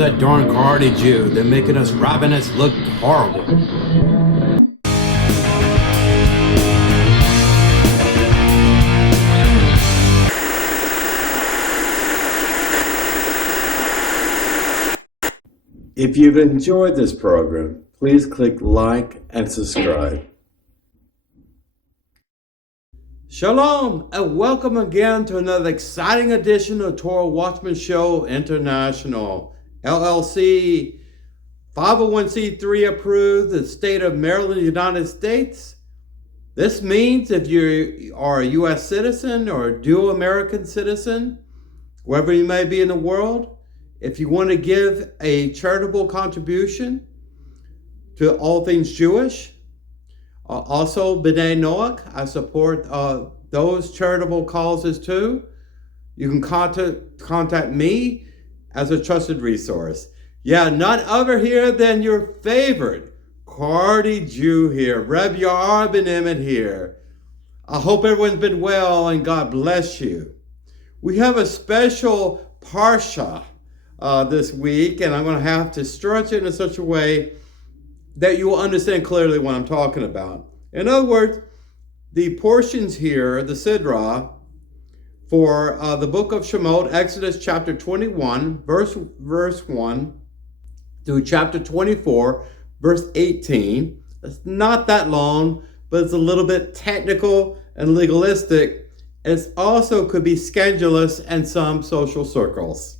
that darn Cardi Jew? They're making us rabbinists look horrible. If you've enjoyed this program, please click like and subscribe. Shalom, and welcome again to another exciting edition of Torah Watchman Show International, LLC, 501c3 approved, the state of Maryland, United States. This means if you are a U.S. citizen or a dual American citizen, wherever you may be in the world, if you want to give a charitable contribution to all things Jewish, also B'nai Noach, I support those charitable causes too. You can contact me as a trusted resource. Yeah, none other here than your favorite Cardi Jew here, Reb Yaar ben-Emmett here. I hope everyone's been well and God bless you. We have a special Parshah this week, and I'm going to have to structure it in such a way that you will understand clearly what I'm talking about. In other words, the portions here, the Sidra, for the book of Shemot, Exodus chapter 21, verse 1, through chapter 24, verse 18. It's not that long, but it's a little bit technical and legalistic. It also could be scandalous in some social circles.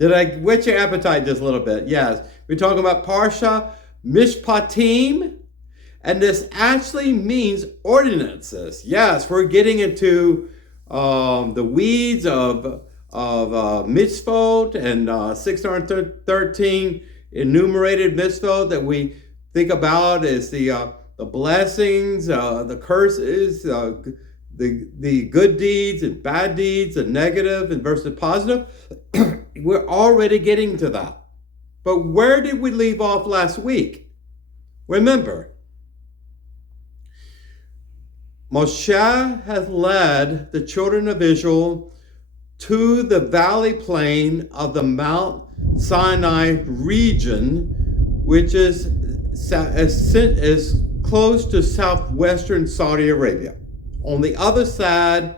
Did I whet your appetite just a little bit? Yes. We're talking about Parshah Mishpatim, and this actually means ordinances. Yes, we're getting into the weeds of mitzvot and 613 enumerated mitzvot that we think about as the blessings, the curses, the good deeds and bad deeds, the negative and versus positive. We're already getting to that. But where did we leave off last week? Remember, Moshe has led the children of Israel to the valley plain of the Mount Sinai region, which is close to southwestern Saudi Arabia, on the other side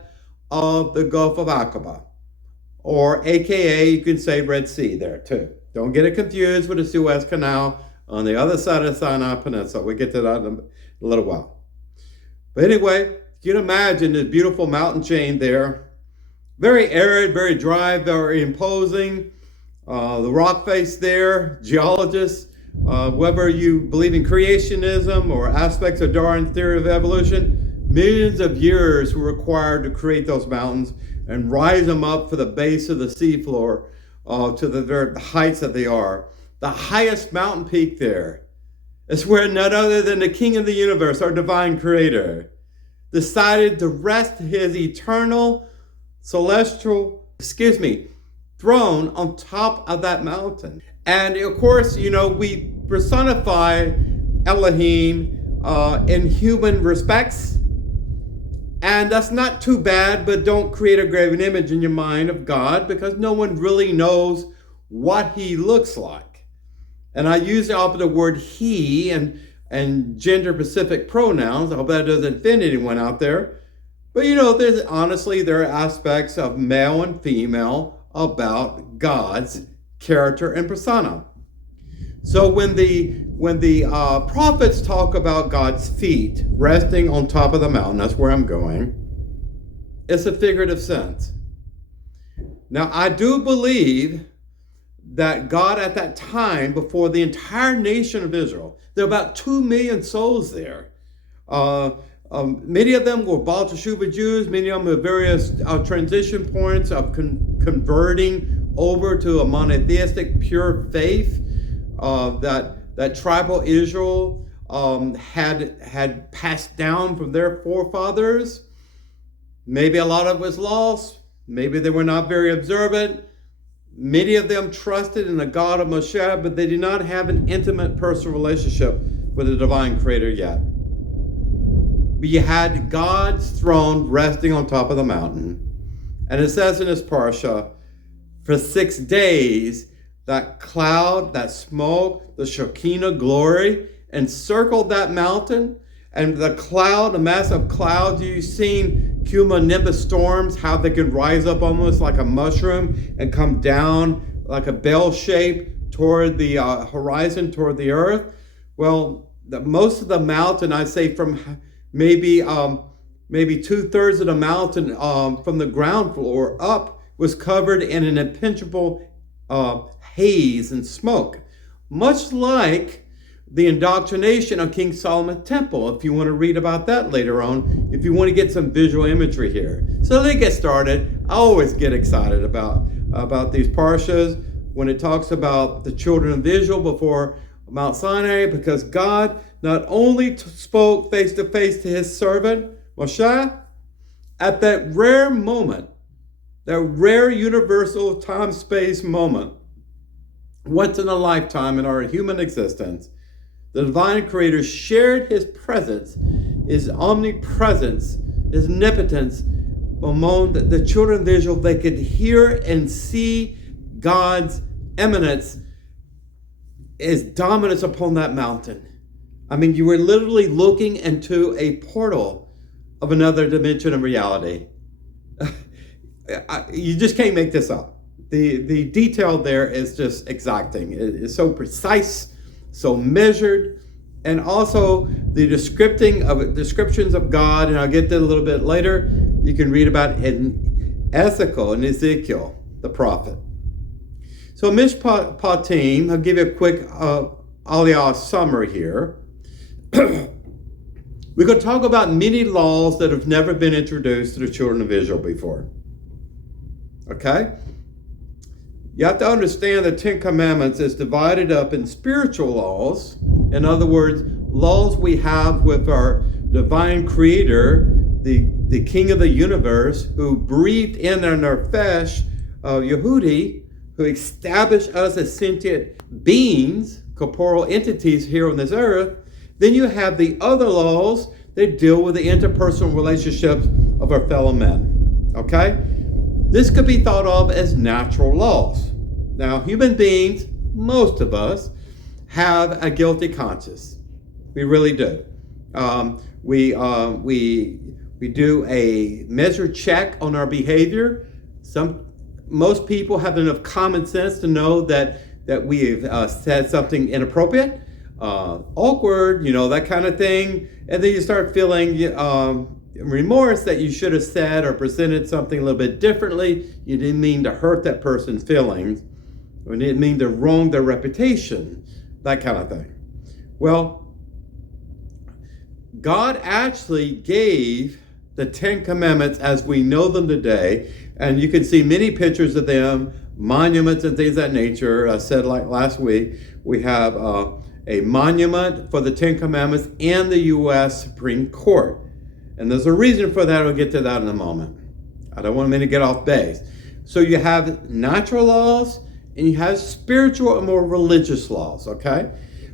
of the Gulf of Aqaba, or AKA you can say Red Sea there too. Don't get it confused with the Suez Canal on the other side of the Sinai Peninsula. We'll get to that in a little while. But anyway, you can imagine this beautiful mountain chain there. Very arid, very dry, very imposing. The rock face there, geologists, whether you believe in creationism or aspects of Darwin's theory of evolution, millions of years were required to create those mountains and rise them up for the base of the seafloor to the heights that they are. The highest mountain peak there is where none other than the King of the universe, our divine creator, decided to rest his eternal celestial, throne on top of that mountain. And of course, we personify Elohim in human respects. And that's not too bad, but don't create a graven image in your mind of God, because no one really knows what he looks like. And I use often the word he and gender-specific pronouns. I hope that doesn't offend anyone out there. But there are aspects of male and female about God's character and persona. So when the prophets talk about God's feet resting on top of the mountain, that's where I'm going, it's a figurative sense. Now, I do believe that God at that time, before the entire nation of Israel, there are about 2 million souls there. Many of them were Baal Teshuva Jews. Many of them have various transition points of converting over to a monotheistic, pure faith that tribal Israel had passed down from their forefathers. Maybe a lot of it was lost. Maybe they were not very observant. Many of them trusted in the God of Moshe, but they did not have an intimate personal relationship with the divine creator yet. But you had God's throne resting on top of the mountain. And it says in this Parsha, for 6 days, that cloud, that smoke, the Shekinah glory, encircled that mountain. And the cloud, the massive clouds, you've seen cumulonimbus storms, how they can rise up almost like a mushroom and come down like a bell shape toward the horizon, toward the earth. Well, most of the mountain, I'd say from maybe 2/3 of the mountain from the ground floor up was covered in an impenetrable haze and smoke, much like the indoctrination of King Solomon's temple, if you want to read about that later on, if you want to get some visual imagery here. So let's get started. I always get excited about these parshas when it talks about the children of Israel before Mount Sinai, because God not only spoke face to face to his servant, Moshe, at that rare moment, that rare universal time-space moment, once in a lifetime in our human existence, the divine creator shared his presence, his omnipresence, his omnipotence among the children of Israel. They could hear and see God's eminence, his dominance upon that mountain. I mean, you were literally looking into a portal of another dimension of reality. You just can't make this up. The detail there is just exacting. It's so precise, so measured, and also the descriptions of God, and I'll get to a little bit later. You can read about it in Ezekiel, the prophet. So Mishpatim, I'll give you a quick aliyah summary here. We're going to talk about many laws that have never been introduced to the children of Israel before. Okay? You have to understand the Ten Commandments is divided up in spiritual laws. In other words, laws we have with our divine creator, the king of the universe, who breathed in our nefesh, Yehudi, who established us as sentient beings, corporeal entities here on this earth. Then you have the other laws that deal with the interpersonal relationships of our fellow men. Okay? This could be thought of as natural laws. Now, human beings, most of us, have a guilty conscience. We really do. We do a measured check on our behavior. Most people have enough common sense to know that we've said something inappropriate, awkward, that kind of thing, and then you start feeling remorse that you should have said or presented something a little bit differently. You didn't mean to hurt that person's feelings, or didn't mean to wrong their reputation, that kind of thing. Well, God actually gave the Ten Commandments as we know them today, and you can see many pictures of them, monuments and things of that nature. I said like last week, we have a monument for the Ten Commandments in the U.S. Supreme Court. And there's a reason for that. We'll get to that in a moment. I don't want me to get off base. So you have natural laws and you have spiritual and more religious laws, okay?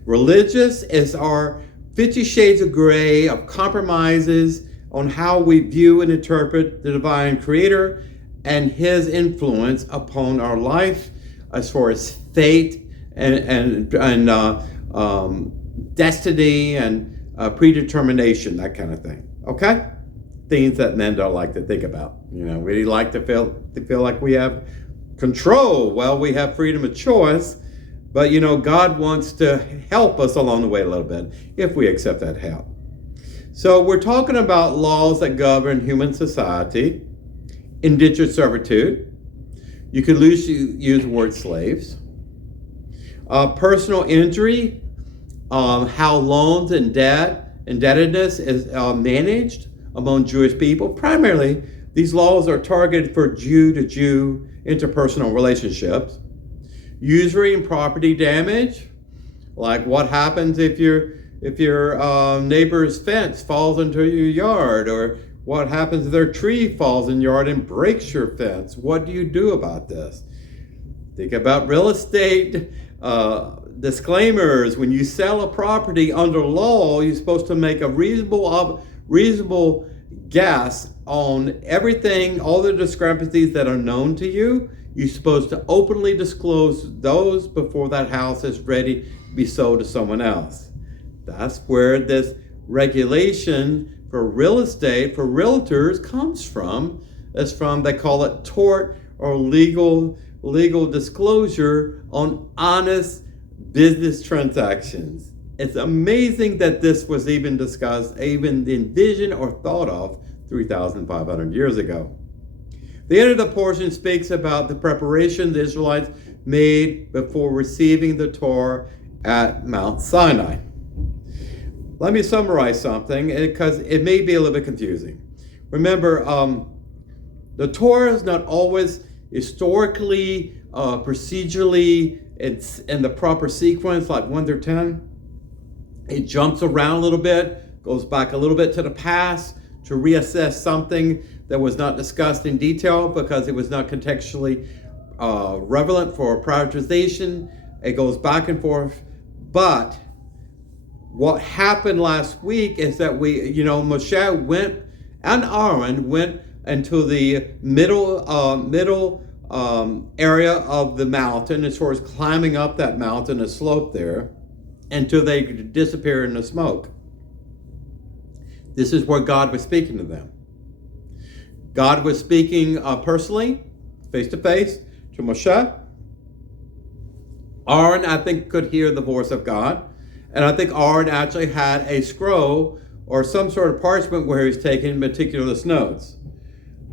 Religious is our 50 shades of gray of compromises on how we view and interpret the divine creator and his influence upon our life as far as fate and destiny and predetermination, that kind of thing. Okay? Things that men don't like to think about. We like to feel like we have control. Well, we have freedom of choice, but God wants to help us along the way a little bit if we accept that help. So we're talking about laws that govern human society, indentured servitude. You could use the word slaves. Personal injury, how loans and indebtedness is managed among Jewish people. Primarily, these laws are targeted for Jew-to-Jew interpersonal relationships. Usury and property damage, like what happens if your neighbor's fence falls into your yard, or what happens if their tree falls in your yard and breaks your fence. What do you do about this? Think about real estate disclaimers. When you sell a property under law, you're supposed to make a reasonable guess on everything, all the discrepancies that are known to you. you're supposed to openly disclose those before that house is ready to be sold to someone else. That's where this regulation for real estate, for realtors, comes from. It's from, they call it tort or legal disclosure on honest business transactions. It's amazing that this was even discussed, even envisioned or thought of 3,500 years ago. The end of the portion speaks about the preparation the Israelites made before receiving the Torah at Mount Sinai. Let me summarize something, because it may be a little bit confusing. Remember, the Torah is not always historically, procedurally, it's in the proper sequence, like 1 through 10. It jumps around a little bit, goes back a little bit to the past to reassess something that was not discussed in detail because it was not contextually relevant for prioritization. It goes back and forth. But what happened last week is that Moshe went and Aaron went into the middle area of the mountain as far as climbing up that mountain, a slope there, until they disappear in the smoke. This is where God was speaking to them. God was speaking personally, face to face, to Moshe. Aaron, I think, could hear the voice of God. And I think Aaron actually had a scroll or some sort of parchment where he was taking meticulous notes.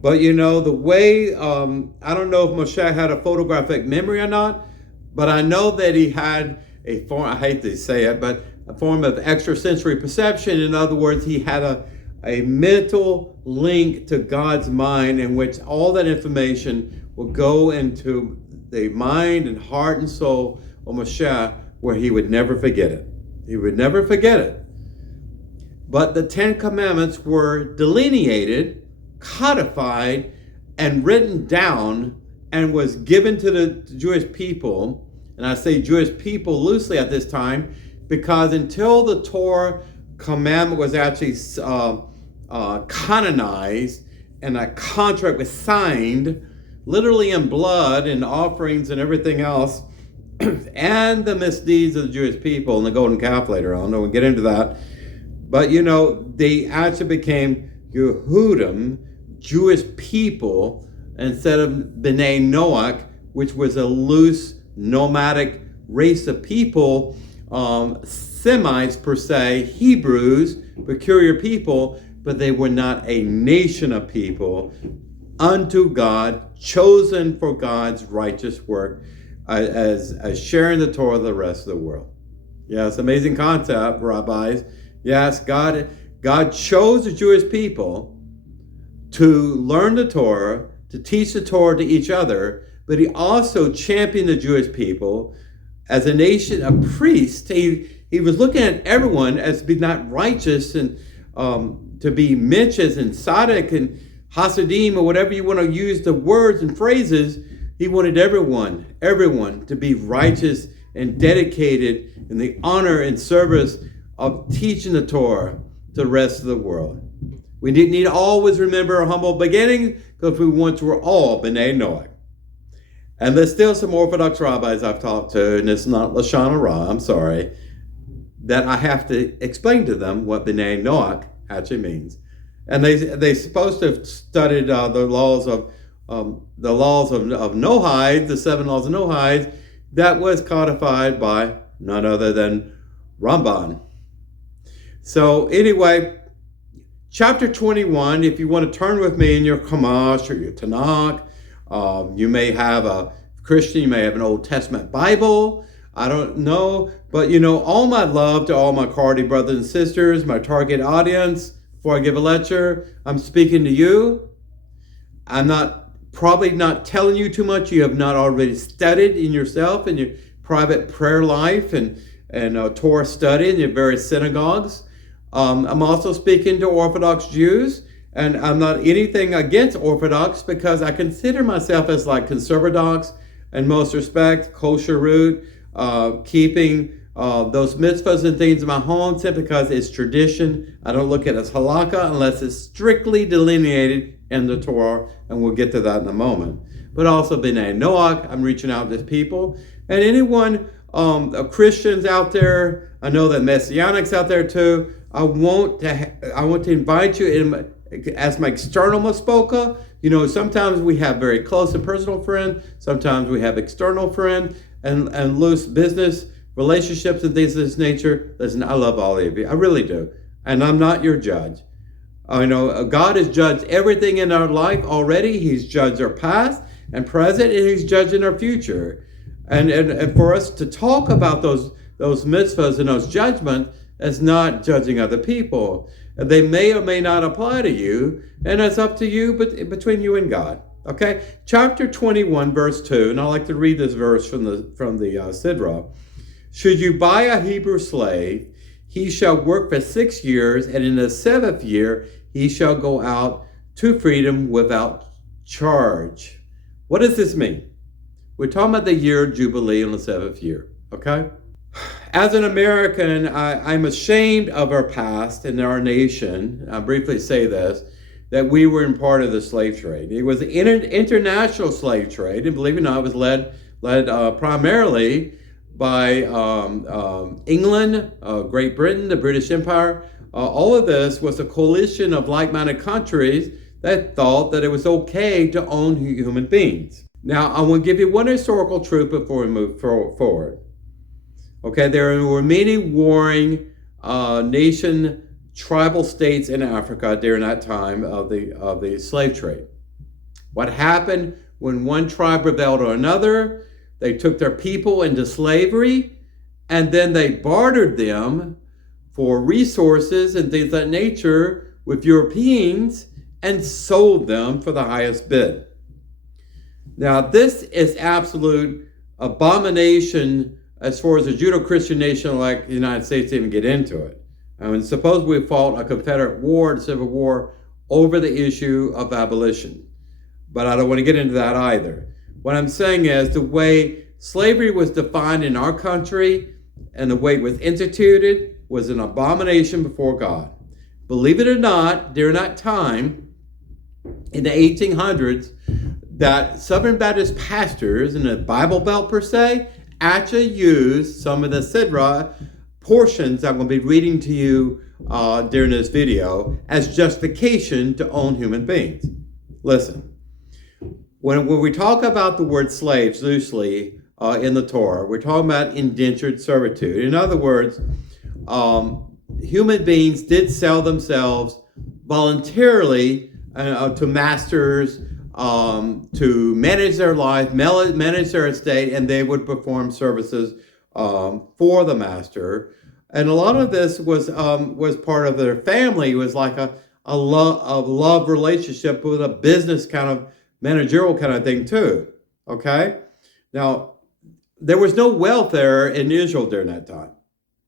But the way, I don't know if Moshe had a photographic memory or not, but I know that he had a form, I hate to say it, but a form of extrasensory perception. In other words, he had a mental link to God's mind in which all that information will go into the mind and heart and soul of Moshe, where he would never forget it. He would never forget it. But the 10 Commandments were delineated, codified, and written down, and was given to the Jewish people. And I say Jewish people loosely at this time, because until the Torah commandment was actually canonized and a contract was signed, literally in blood and offerings and everything else, and the misdeeds of the Jewish people and the golden calf later on, we'll get into that. But they actually became Yehudim, Jewish people, instead of Bnei Noach, which was a loose nomadic race of people, Semites per se, Hebrews, peculiar people, but they were not a nation of people unto God, chosen for God's righteous work, as sharing the Torah of the rest of the world. Yes, amazing concept, rabbis. Yes, God chose the Jewish people to learn the Torah, to teach the Torah to each other, but he also championed the Jewish people as a nation of priests. He was looking at everyone as being not righteous and to be mitches and tzaddik and hasidim or whatever you want to use the words and phrases. He wanted everyone to be righteous and dedicated in the honor and service of teaching the Torah to the rest of the world. We need to always remember our humble beginning, because we once were all Bnei Noach. And there's still some Orthodox rabbis I've talked to, and it's not Lashon Hara, I'm sorry, that I have to explain to them what Bnei Noach actually means. And they're supposed to have studied the laws of Noahide, the 7 laws of Noahide, that was codified by none other than Ramban. So anyway, chapter 21, if you want to turn with me in your Chumash or your Tanakh, you may have a Christian, you may have an Old Testament Bible, I don't know, but all my love to all my Cardi brothers and sisters, my target audience. Before I give a lecture, I'm speaking to you. I'm probably not telling you too much you have not already studied in yourself, in your private prayer life and Torah study in your various synagogues. I'm also speaking to Orthodox Jews, and I'm not anything against Orthodox, because I consider myself as like conservadox in most respects, kosher root, keeping those mitzvahs and things in my home simply because it's tradition. I don't look at it as halakha unless it's strictly delineated in the Torah, and we'll get to that in a moment. but also B'nai Noach. I'm reaching out to people. And anyone, Christians out there, I know that Messianics out there too. I want to invite you as my external Muspoka. You know, sometimes we have very close and personal friends. Sometimes we have external friends and loose business relationships and things of this nature. Listen, I love all of you. I really do. And I'm not your judge. I know God has judged everything in our life already. He's judged our past and present, and He's judging our future. And for us to talk about those mitzvahs and those judgments is not judging other people. They may or may not apply to you, and it's up to you, but between you and God. Okay, chapter 21, verse 2, and I like to read this verse from the Sidra. Should you buy a Hebrew slave, he shall work for 6 years, and in the 7th year he shall go out to freedom without charge. What does this mean? We're talking about the year of Jubilee in the 7th year, okay? As an American, I'm ashamed of our past and our nation. I'll briefly say this, that we were in part of the slave trade. It was an international slave trade, and believe it or not, it was led primarily by England, Great Britain, the British Empire. All of this was a coalition of like-minded countries that thought that it was okay to own human beings. Now, I want to give you one historical truth before we move forward. Okay, there were many warring nation tribal states in Africa during that time of the slave trade. What happened when one tribe rebelled on another? They took their people into slavery, and then they bartered them for resources and things of that nature with Europeans and sold them for the highest bid. Now, this is absolute abomination as far as a Judeo-Christian nation like the United States even get into it. I mean, suppose we fought a Confederate war, a Civil War, over the issue of abolition. But I don't want to get into that either. What I'm saying is the way slavery was defined in our country and the way it was instituted was an abomination before God. Believe it or not, during that time, in the 1800s, that Southern Baptist pastors in the Bible Belt per se actually used some of the Sidra portions I'm going to be reading to you during this video as justification to own human beings. Listen, when we talk about the word slaves loosely in the Torah, we're talking about indentured servitude. In other words, human beings did sell themselves voluntarily to masters to manage their life, manage their estate, and they would perform services for the master. And a lot of this was part of their family. It was like a love relationship with a business kind of managerial kind of thing too. Okay? Now, there was no welfare in Israel during that time.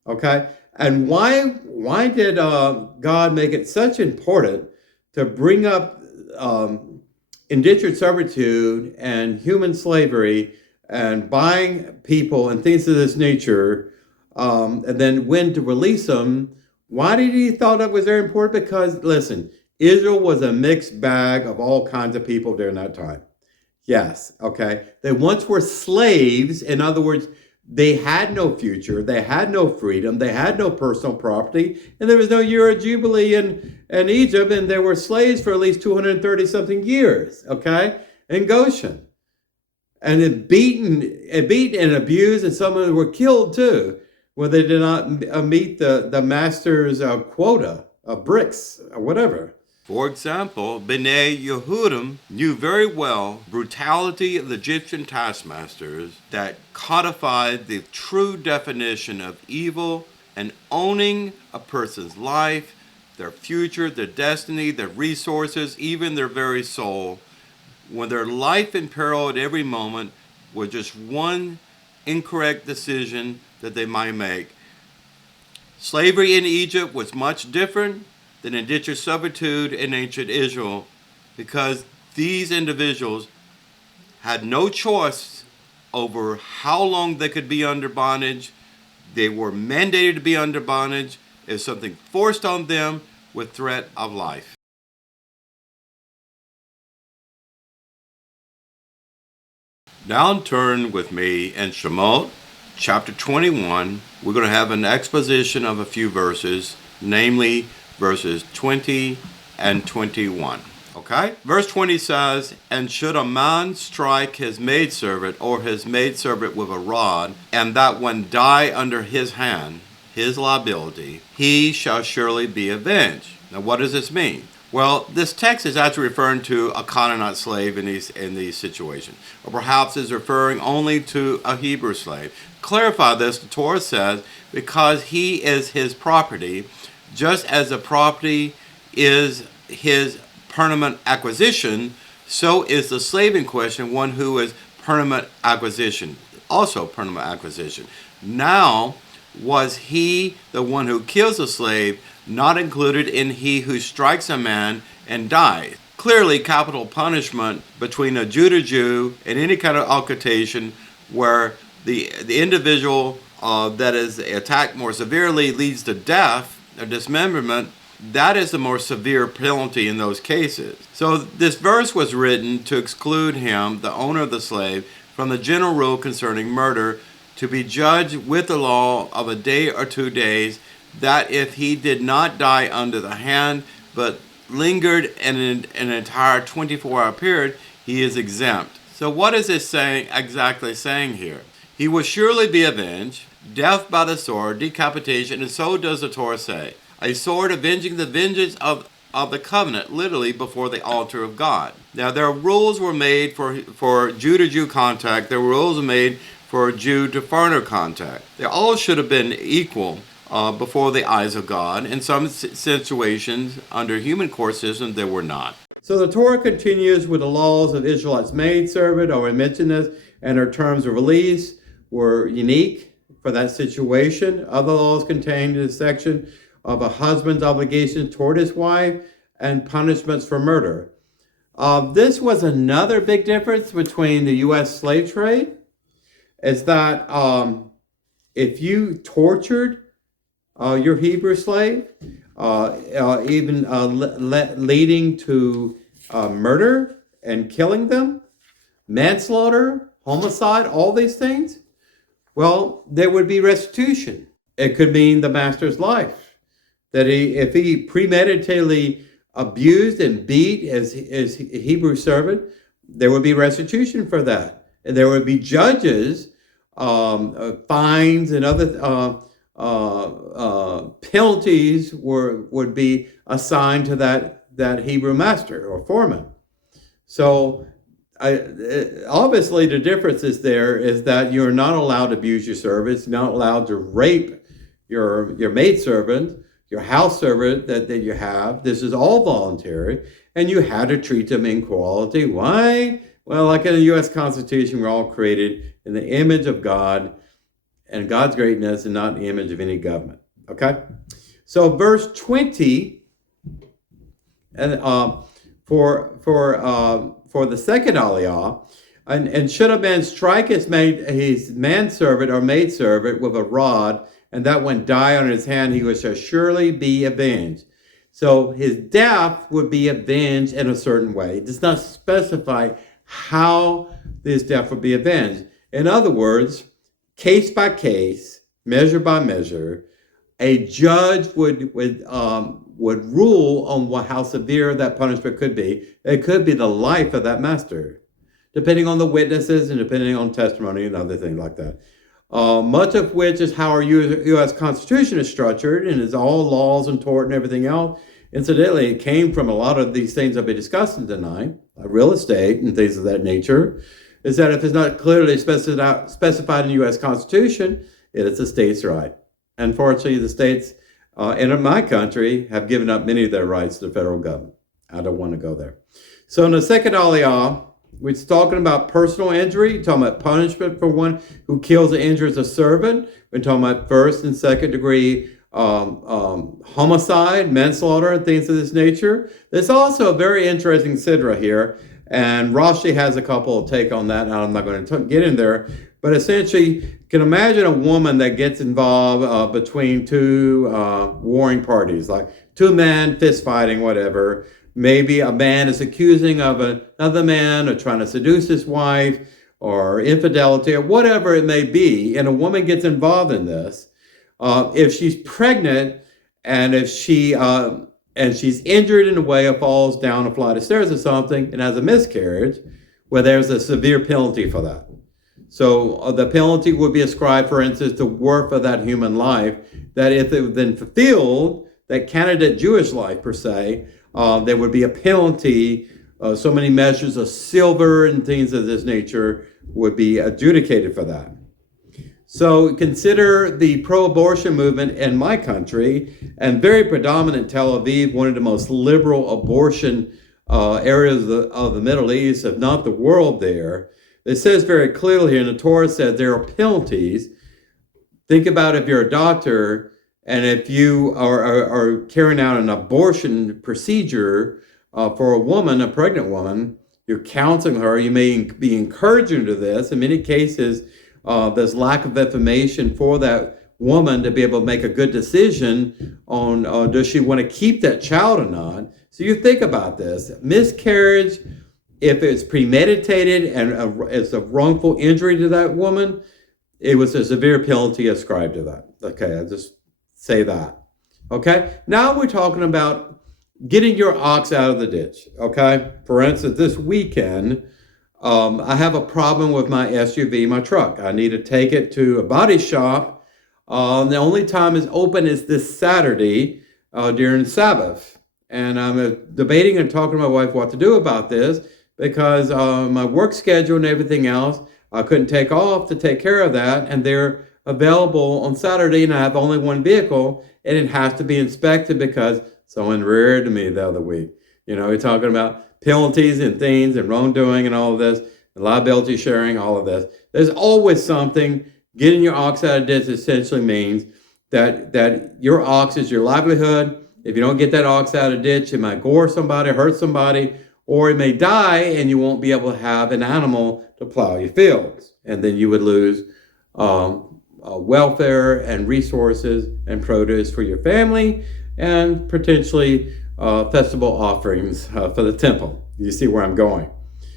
Okay? And why did God make it such important to bring up indentured servitude and human slavery and buying people and things of this nature, and then when to release them? Why did he thought that was very important? Because, listen, Israel was a mixed bag of all kinds of people during that time. Yes, okay. They once were slaves. In other words, they had no future, they had no freedom, they had no personal property, and there was no year of Jubilee in Egypt, and they were slaves for at least 230-something years, okay, in Goshen. And then beaten and abused, and some of them were killed too, when they did not meet the master's quota of bricks or whatever. For example, B'nai Yehudim knew very well brutality of the Egyptian taskmasters that codified the true definition of evil and owning a person's life, their future, their destiny, their resources, even their very soul, when their life in peril at every moment was just one incorrect decision that they might make. Slavery in Egypt was much different than indentured servitude in ancient Israel, because these individuals had no choice over how long they could be under bondage. They were mandated to be under bondage as something forced on them with threat of life. Now turn with me in Shemot, chapter 21. We're going to have an exposition of a few verses, namely verses 20 and 21. Okay? Verse 20 says, "And should a man strike his maidservant or his maidservant with a rod, and that one die under his hand, his liability, he shall surely be avenged." Now what does this mean? Well, this text is actually referring to a Canaanite slave in these situations. Or perhaps is referring only to a Hebrew slave. Clarify this, the Torah says, because he is his property, just as the property is his permanent acquisition, so is the slave in question one who is permanent acquisition, also permanent acquisition. Now, was he, the one who kills a slave, not included in he who strikes a man and dies? Clearly, capital punishment between a Jew to Jew in any kind of altercation where the individual that is attacked more severely leads to death or dismemberment, that is the more severe penalty in those cases. So this verse was written to exclude him, the owner of the slave, from the general rule concerning murder, to be judged with the law of a day or 2 days, that if he did not die under the hand, but lingered in an entire 24-hour period, he is exempt. So what is it exactly saying here? He will surely be avenged, death by the sword, decapitation, and so does the Torah say. A sword avenging the vengeance of the covenant, literally before the altar of God. Now there are rules were made for Jew to Jew contact. There were rules made for Jew to foreigner contact. They all should have been equal before the eyes of God. In some situations, under human court systems, they were not. So the Torah continues with the laws of Israelites' maidservant. I mentioned this, and her terms of release were unique for that situation. Other laws contained in this section of a husband's obligation toward his wife and punishments for murder. This was another big difference between the U.S. slave trade, is that if you tortured your Hebrew slave, even leading to murder and killing them, manslaughter, homicide, all these things, well, there would be restitution. It could mean the master's life. That if he premeditatedly abused and beat his Hebrew servant, there would be restitution for that. And there would be judges, fines, and other penalties would be assigned to that Hebrew master or foreman. So obviously the difference is that you're not allowed to abuse your servants, you're not allowed to rape your maidservant, your house servant that you have. This is all voluntary, and you had to treat them in equality. Why? Well, like in the U.S. Constitution, we're all created in the image of God and God's greatness, and not in the image of any government. Okay? So verse 20, and for the second aliyah, and should a man strike his manservant or maidservant with a rod, and that one die on his hand, he shall surely be avenged. So his death would be avenged in a certain way. It does not specify how this death would be avenged. In other words, case by case, measure by measure, a judge would rule on how severe that punishment could be. It could be the life of that master, depending on the witnesses and depending on testimony and other things like that. Much of which is how our U.S. Constitution is structured, and is all laws and tort and everything else. Incidentally, it came from a lot of these things I'll be discussing tonight, real estate and things of that nature, is that if it's not clearly specified in the U.S. Constitution, it is the state's right. Unfortunately, the states in my country have given up many of their rights to the federal government. I don't want to go there. So in the second aliyah, we're talking about personal injury, talking about punishment for one who kills or injures a servant. We're talking about first and second degree homicide, manslaughter, and things of this nature. There's also a very interesting Sidra here, and Rashi has a couple of take on that, and I'm not going to get in there. But essentially, you can imagine a woman that gets involved between two warring parties, like two men fist fighting, whatever. Maybe a man is accusing of another man of trying to seduce his wife, or infidelity or whatever it may be, and a woman gets involved in this, if she's pregnant and if she's injured in a way or falls down a flight of stairs or something and has a miscarriage, well, there's a severe penalty for that. So the penalty would be ascribed, for instance, to worth of that human life, that if it had been fulfilled, that candidate Jewish life per se, there would be a penalty. So many measures of silver and things of this nature would be adjudicated for that. So consider the pro-abortion movement in my country, and very predominant Tel Aviv, one of the most liberal abortion areas of the Middle East, if not the world there. It says very clearly here, and the Torah says there are penalties. Think about if you're a doctor, and if you are carrying out an abortion procedure for a woman, a pregnant woman, you're counseling her, you may be encouraging her to this. In many cases, there's lack of information for that woman to be able to make a good decision on does she want to keep that child or not. So you think about this. Miscarriage, if it's premeditated and it's a wrongful injury to that woman, it was a severe penalty ascribed to that. Okay, I'll just say that. Okay, now we're talking about getting your ox out of the ditch. Okay, for instance, this weekend, I have a problem with my SUV, my truck. I need to take it to a body shop. The only time it's open is this Saturday during Sabbath. And I'm debating and talking to my wife what to do about this, because my work schedule and everything else, I couldn't take off to take care of that. And they're available on Saturday, and I have only one vehicle, and it has to be inspected because someone reared me the other week. You know, we're talking about penalties and things and wrongdoing and all of this, and liability sharing, all of this. There's always something. Getting your ox out of ditch essentially means that your ox is your livelihood. If you don't get that ox out of ditch, it might gore somebody, hurt somebody, or it may die, and you won't be able to have an animal to plow your fields. And then you would lose welfare and resources and produce for your family, and potentially festival offerings for the temple. You see where I'm going.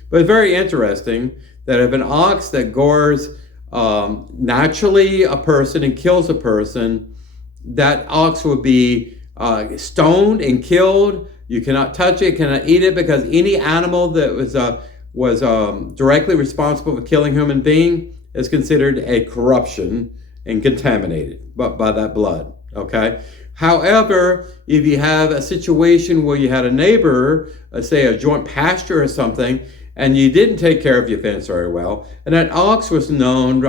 But it's very interesting that if an ox that gores naturally a person and kills a person, that ox would be stoned and killed. You cannot touch it, cannot eat it, because any animal that was directly responsible for killing a human being is considered a corruption and contaminated by that blood. Okay. However, if you have a situation where you had a neighbor, say a joint pasture or something, and you didn't take care of your fence very well, and that ox was known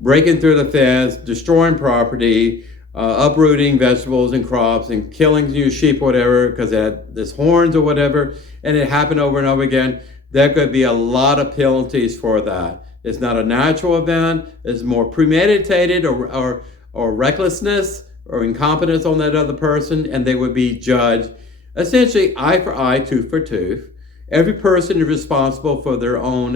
breaking through the fence, destroying property, uprooting vegetables and crops, and killing your sheep or whatever because it had this horns or whatever, and it happened over and over again, there could be a lot of penalties for that. It's not a natural event. It's more premeditated or recklessness or incompetence on that other person, and they would be judged essentially eye for eye, tooth for tooth. Every person is responsible for their own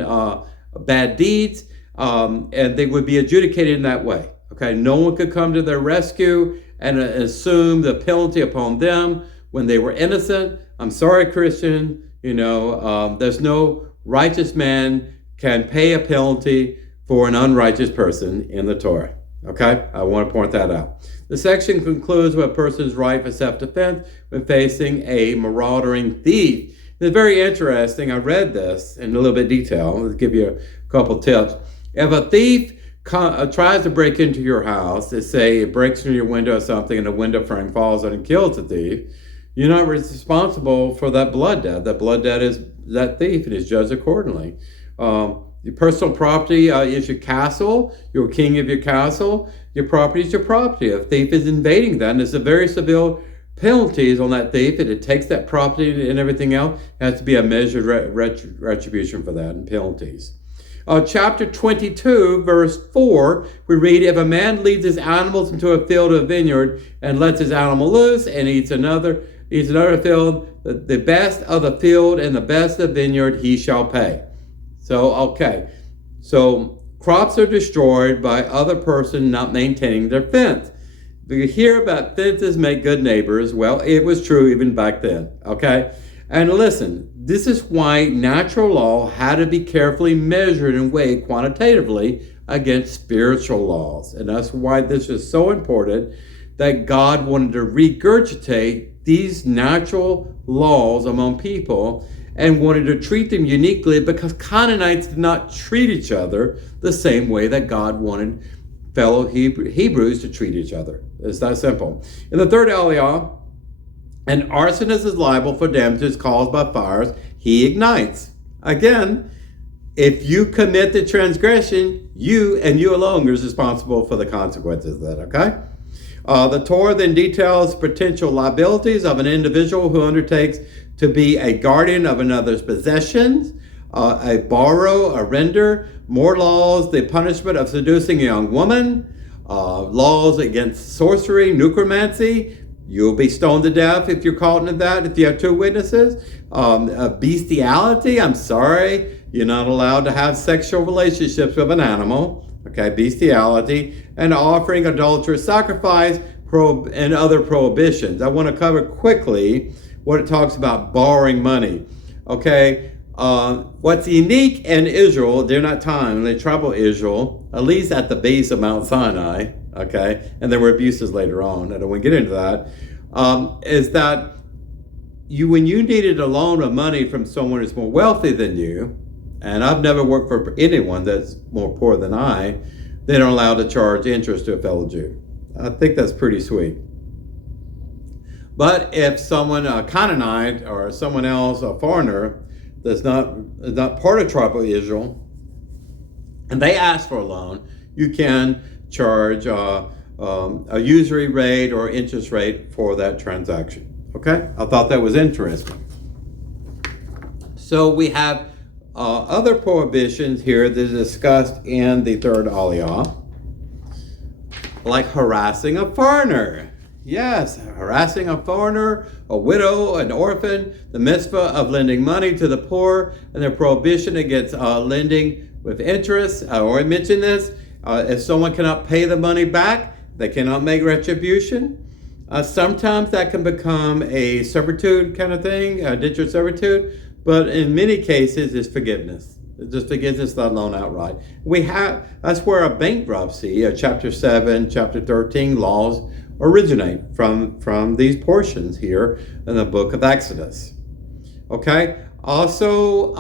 bad deeds, and they would be adjudicated in that way. Okay, no one could come to their rescue and assume the penalty upon them when they were innocent. I'm sorry, Christian, there's no righteous man can pay a penalty for an unrighteous person in the Torah. Okay, I want to point that out. The section concludes with a person's right for self-defense when facing a marauding thief. It's very interesting. I read this in a little bit of detail. I'll give you a couple tips. If a thief tries to break into your house, let's say it breaks through your window or something and the window frame falls on and kills the thief, you're not responsible for that blood debt. That blood debt is that thief and is judged accordingly. Your personal property is your castle. You're king of your castle. Your property is your property. If a thief is invading that, and it's a very severe penalties on that thief, and it takes that property and everything else, it has to be a measured retribution for that and penalties. Chapter 22, verse 4, we read, if a man leads his animals into a field or a vineyard and lets his animal loose and eats another field, the best of the field and the best of the vineyard he shall pay. So crops are destroyed by other person not maintaining their fence. We hear about fences make good neighbors. Well, it was true even back then, okay? And listen, this is why natural law had to be carefully measured and weighed quantitatively against spiritual laws. And that's why this is so important, that God wanted to regurgitate these natural laws among people and wanted to treat them uniquely, because Canaanites did not treat each other the same way that God wanted fellow Hebrews to treat each other. It's that simple. In the third aliyah, an arsonist is liable for damages caused by fires he ignites. Again, if you commit the transgression, you and you alone is responsible for the consequences of that, okay? The Torah then details potential liabilities of an individual who undertakes to be a guardian of another's possessions, a borrow, a render, more laws, the punishment of seducing a young woman, laws against sorcery, necromancy. You'll be stoned to death if you're caught into that, if you have two witnesses. Bestiality, I'm sorry, you're not allowed to have sexual relationships with an animal. Okay, bestiality, and offering adulterous sacrifice, and other prohibitions. I want to cover quickly what it talks about borrowing money. Okay, what's unique in Israel during that time, they troubled Israel, at least at the base of Mount Sinai, okay, and there were abuses later on, I don't want to get into that, is that when you needed a loan of money from someone who's more wealthy than you, and I've never worked for anyone that's more poor than I, they don't allow to charge interest to a fellow Jew. I think that's pretty sweet. But if someone, a Canaanite or someone else, a foreigner, that's not part of tribal Israel, and they ask for a loan, you can charge a usury rate or interest rate for that transaction. Okay? I thought that was interesting. So we have other prohibitions here that are discussed in the third aliyah, like harassing a foreigner. Yes, harassing a foreigner, a widow, an orphan, the mitzvah of lending money to the poor, and the prohibition against lending with interest. I already mentioned this. If someone cannot pay the money back, they cannot make retribution. Sometimes that can become a servitude kind of thing, indentured servitude, but in many cases it's forgiveness. It just forgiveness, that loan outright. That's where a bankruptcy, chapter 7, chapter 13 laws originate from these portions here in the book of Exodus. Okay. Also,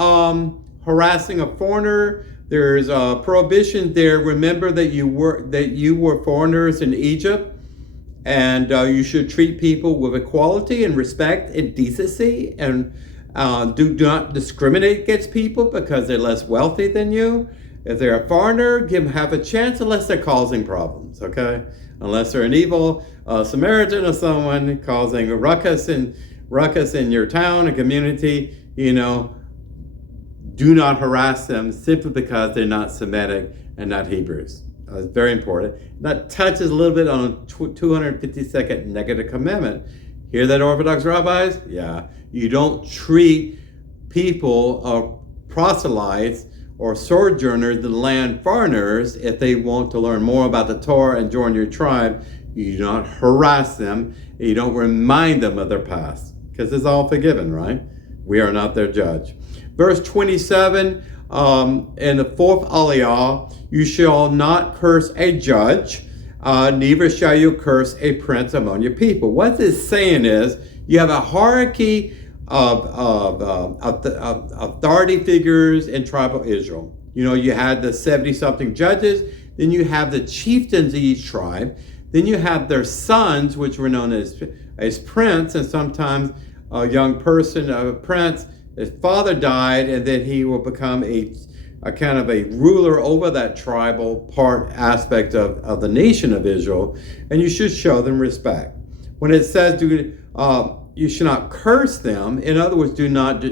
harassing a foreigner. There's a prohibition there. Remember that you were foreigners in Egypt, and you should treat people with equality and respect and decency, and do not discriminate against people because they're less wealthy than you. If they're a foreigner, give them half a chance unless they're causing problems, okay? Unless they're an evil Samaritan or someone causing a ruckus in your town and community, do not harass them simply because they're not Semitic and not Hebrews. It's very important. That touches a little bit on a 252nd negative commandment. Hear that, Orthodox rabbis? Yeah. You don't treat people or proselytes or sojourners in the land, foreigners, if they want to learn more about the Torah and join your tribe. You do not harass them. You don't remind them of their past, because it's all forgiven, right? We are not their judge. Verse 27, in the fourth aliyah, you shall not curse a judge, neither shall you curse a prince among your people. What this saying is, you have a hierarchy of authority figures in tribal Israel. You had the 70-something judges, then you have the chieftains of each tribe, then you have their sons, which were known as prince, and sometimes a young person, a prince, his father died, and then he will become a kind of a ruler over that tribal aspect of the nation of Israel, and you should show them respect. When it says you should not curse them, in other words, do not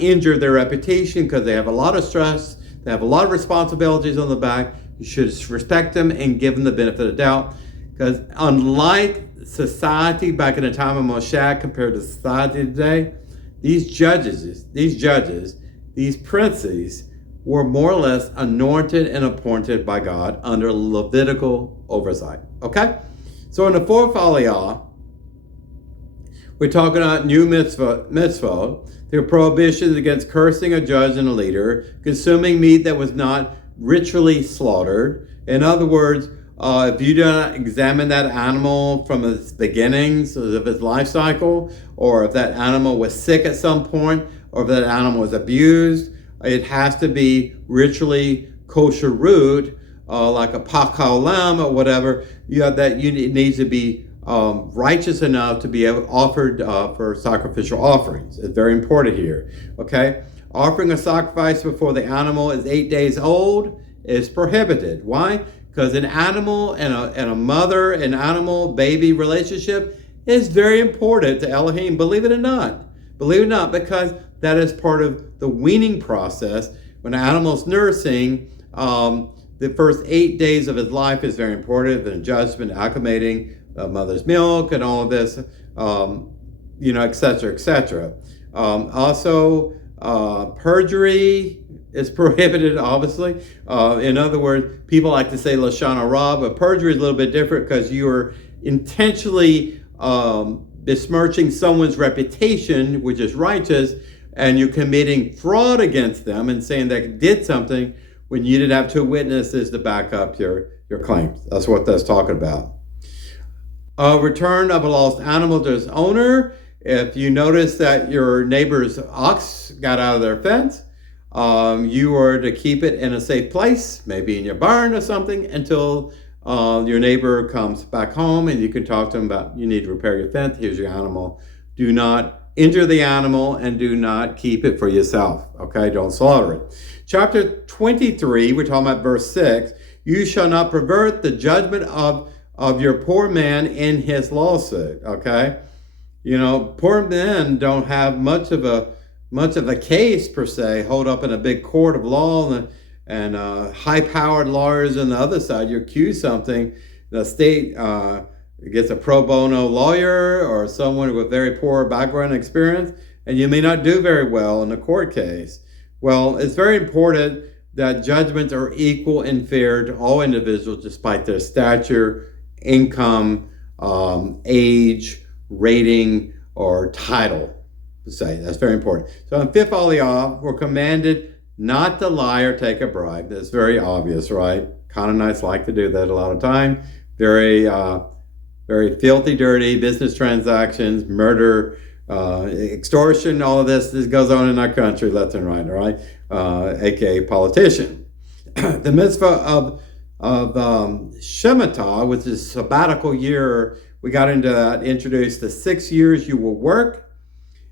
injure their reputation, because they have a lot of stress, they have a lot of responsibilities on the back. You should respect them and give them the benefit of the doubt, because unlike society back in the time of Moshe compared to society today, these judges, these princes were more or less anointed and appointed by God under Levitical oversight. Okay? So in the fourth aliyah, We're talking about new mitzvot. There are prohibitions against cursing a judge and a leader, consuming meat that was not ritually slaughtered. In other words, if you do not examine that animal from its beginnings of its life cycle, or if that animal was sick at some point, or if that animal was abused, it has to be ritually kosher root, like a pakalam or whatever. It needs to be righteous enough to be offered for sacrificial offerings. It's very important here. Okay, offering a sacrifice before the animal is 8 days old is prohibited. Why? Because an animal and a mother and animal baby relationship is very important to Elohim. Believe it or not. Believe it or not, because that is part of the weaning process. When an animal's nursing, the first 8 days of his life is very important. The adjustment, acclimating, mother's milk, and all of this, et cetera, et cetera. Also, perjury is prohibited, obviously. In other words, people like to say Lashon Hara, but perjury is a little bit different because you are intentionally besmirching someone's reputation, which is righteous, and you're committing fraud against them and saying they did something when you didn't have two witnesses to back up your claims. That's what that's talking about. Return of a lost animal to its owner. If you notice that your neighbor's ox got out of their fence, you are to keep it in a safe place, maybe in your barn or something, until your neighbor comes back home and you can talk to him about, you need to repair your fence, here's your animal. Do not injure the animal and do not keep it for yourself, okay? Don't slaughter it. Chapter 23, we're talking about verse 6, you shall not pervert the judgment of your poor man in his lawsuit, okay? Poor men don't have much of a case per se, hold up in a big court of law and high-powered lawyers on the other side. You accuse something, the state gets a pro bono lawyer or someone with very poor background experience, and you may not do very well in a court case. Well, it's very important that judgments are equal and fair to all individuals despite their stature, income, age, rating, or title, to say. That's very important. So in Fifth Aliyah, we're commanded not to lie or take a bribe. That's very obvious, right? Canaanites like to do that a lot of time. Very filthy, dirty business transactions, murder, extortion, all of this goes on in our country left and right, all right? AKA politician. The mitzvah of Shemitah, which is sabbatical year, we got into that, introduced the 6 years you will work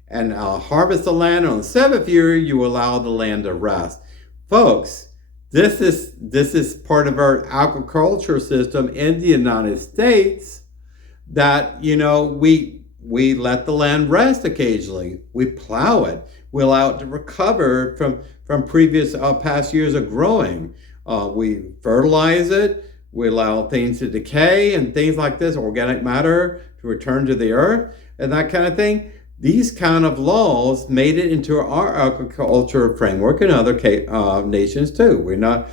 and harvest the land. On the 7th year, you allow the land to rest. Folks, this is part of our agriculture system in the United States that, we let the land rest occasionally. We plow it. We allow it to recover from previous past years of growing. We fertilize it. We allow things to decay and things like this, organic matter to return to the earth and that kind of thing. These kind of laws made it into our agriculture framework in other nations too. We're not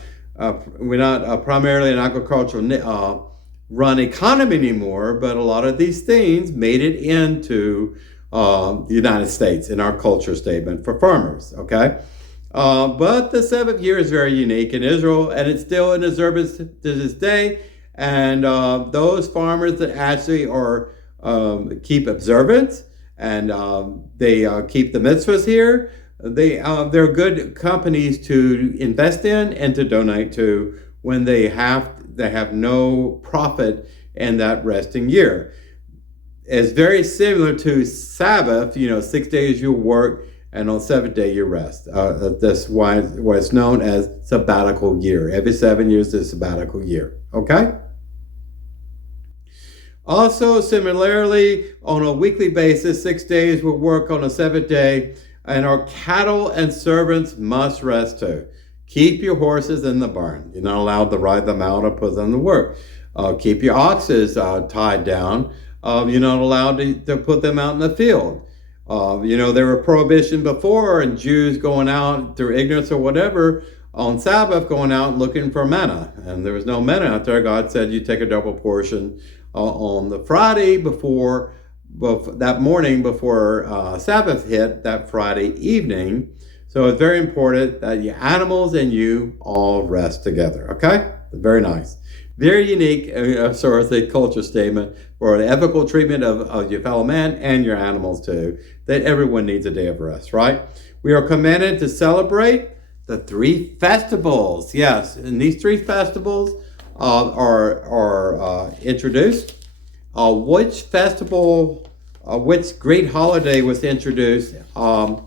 primarily an agricultural run economy anymore, but a lot of these things made it into the United States in our culture statement for farmers, okay? But the 7th year is very unique in Israel, and it's still in observance to this day. And those farmers that actually keep observance and they keep the mitzvahs here, they're good companies to invest in and to donate to when they have no profit in that resting year. It's very similar to Sabbath, 6 days you work, and on the 7th day you rest. That's why it's known as sabbatical year. Every 7 years is sabbatical year, okay? Also, similarly, on a weekly basis, 6 days will work on the 7th day, and our cattle and servants must rest too. Keep your horses in the barn. You're not allowed to ride them out or put them to work. Keep your oxes tied down. You're not allowed to put them out in the field. There were prohibition before, and Jews going out through ignorance or whatever on Sabbath, going out looking for manna, and there was no manna out there. God said you take a double portion on the Friday before that morning before Sabbath hit, that Friday evening. So it's very important that your animals and you all rest together, okay? Very nice. Very unique, sort of the culture statement for the ethical treatment of your fellow man and your animals too, that everyone needs a day of rest, right? We are commanded to celebrate the 3 festivals. Yes, and these 3 festivals are introduced. Which festival, which great holiday was introduced to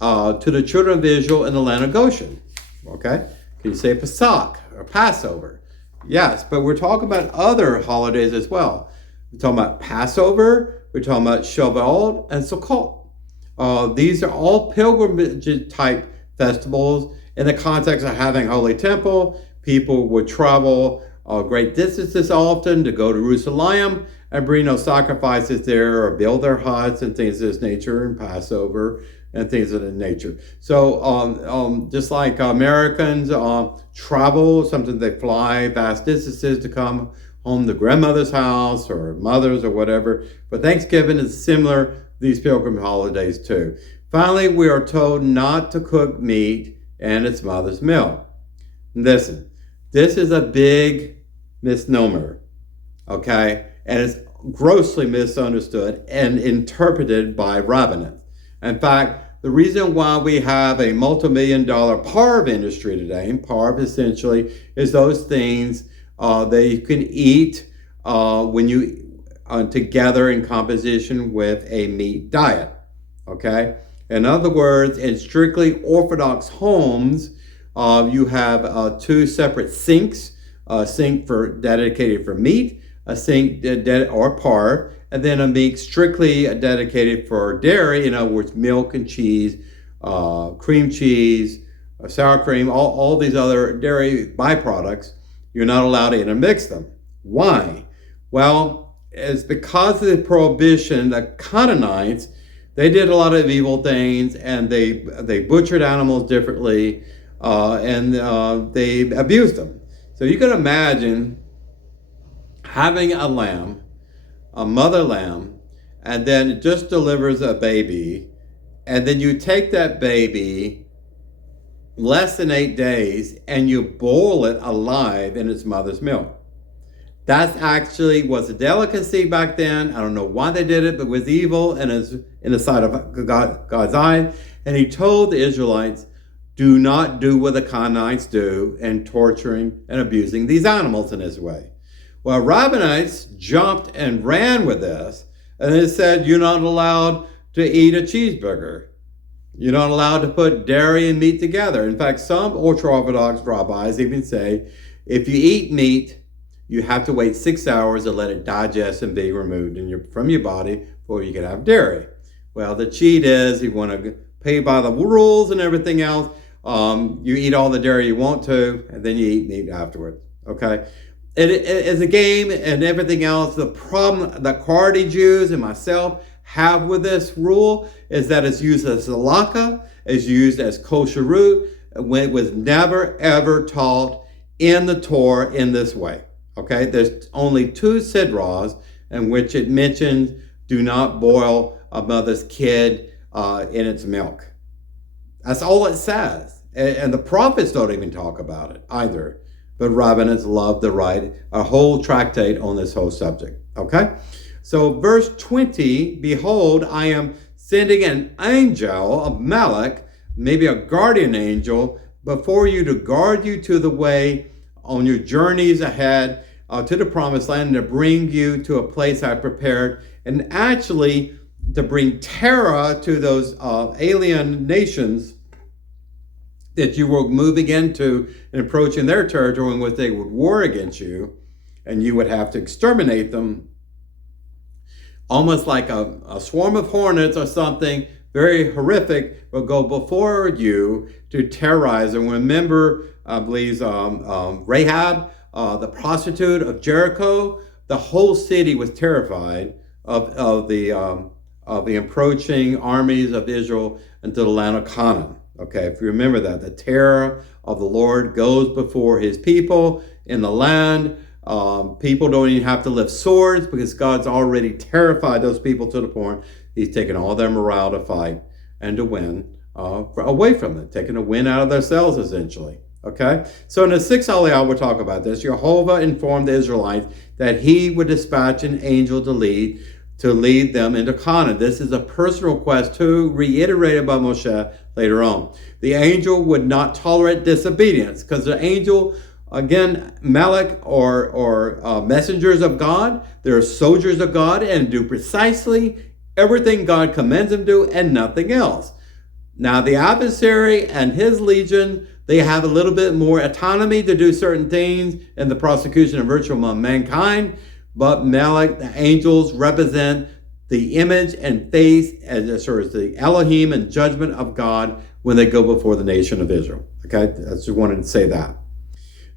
the children of Israel in the land of Goshen? Okay, can you say Pesach or Passover? Yes, but we're talking about other holidays as well. We're talking about Passover, we're talking about Shavuot and Sukkot. These are all pilgrimage type festivals in the context of having a holy temple. People would travel great distances often to go to Jerusalem and bring those sacrifices there or build their huts and things of this nature, and Passover and things of that nature. So just like Americans travel, sometimes they fly vast distances to come home to grandmother's house or mother's or whatever. But Thanksgiving is similar, these pilgrim holidays too. Finally, we are told not to cook meat and its mother's milk. Listen, this is a big misnomer, okay? And it's grossly misunderstood and interpreted by rabbinics. In fact, the reason why we have a multi-million-dollar parve industry today, and parve essentially is those things that you can eat when you together in composition with a meat diet, okay? In other words, in strictly Orthodox homes, you have 2 separate sinks, a sink dedicated for meat, a sink or parve, and then a sink strictly dedicated for dairy, in other words, milk and cheese, cream cheese, sour cream, all these other dairy byproducts. You're not allowed to intermix them. Why? Well, it's because of the prohibition. The Canaanites, they did a lot of evil things, and they butchered animals differently, and they abused them. So you can imagine having a lamb, a mother lamb, and then it just delivers a baby, and then you take that baby less than 8 days and you boil it alive in its mother's milk. That actually was a delicacy back then. I don't know why they did it, but it was evil and it's in the sight of God's eye. And he told the Israelites, do not do what the Canaanites do in torturing and abusing these animals in this way. Well, rabbinites jumped and ran with this, and they said, you're not allowed to eat a cheeseburger. You're not allowed to put dairy and meat together. In fact, some ultra-Orthodox rabbis even say, if you eat meat, you have to wait 6 hours to let it digest and be removed from your body before you can have dairy. Well, the cheat is you want to pay by the rules and everything else. You eat all the dairy you want to, and then you eat meat afterwards, okay? It's a game and everything else. The problem that Hardy Jews and myself have with this rule is that it's used as halakha, it's used as kosher root, when it was never ever taught in the Torah in this way. Okay, there's only 2 sidras in which it mentions do not boil a mother's kid in its milk. That's all it says. And the prophets don't even talk about it either. But rabbinics love to write a whole tractate on this whole subject. Okay? So verse 20, behold, I am sending an angel, a Malach, maybe a guardian angel, before you to guard you to the way on your journeys ahead to the promised land, and to bring you to a place I prepared, and actually to bring terror to those alien nations that you were moving into and approaching their territory in which they would war against you, and you would have to exterminate them, almost like a swarm of hornets or something very horrific will go before you to terrorize. And remember, I believe Rahab, the prostitute of Jericho, the whole city was terrified of the approaching armies of Israel into the land of Canaan. Okay, if you remember that, the terror of the Lord goes before his people in the land People don't even have to lift swords because God's already terrified those people to the point he's taken all their morale to fight and to win away from it, taking a win out of themselves essentially. Okay, so in the 6th Aliyah, we'll talk about this. Jehovah informed the Israelites that he would dispatch an angel to lead them into Canaan. This is a personal request too, reiterated by Moshe later on. The angel would not tolerate disobedience because the angel, again, Malach or messengers of God, they're soldiers of God and do precisely everything God commends them to do and nothing else. Now, the adversary and his legion, they have a little bit more autonomy to do certain things in the prosecution of virtue among mankind, but Malach, the angels, represent the image and face as the Elohim and judgment of God when they go before the nation of Israel. Okay, I just wanted to say that.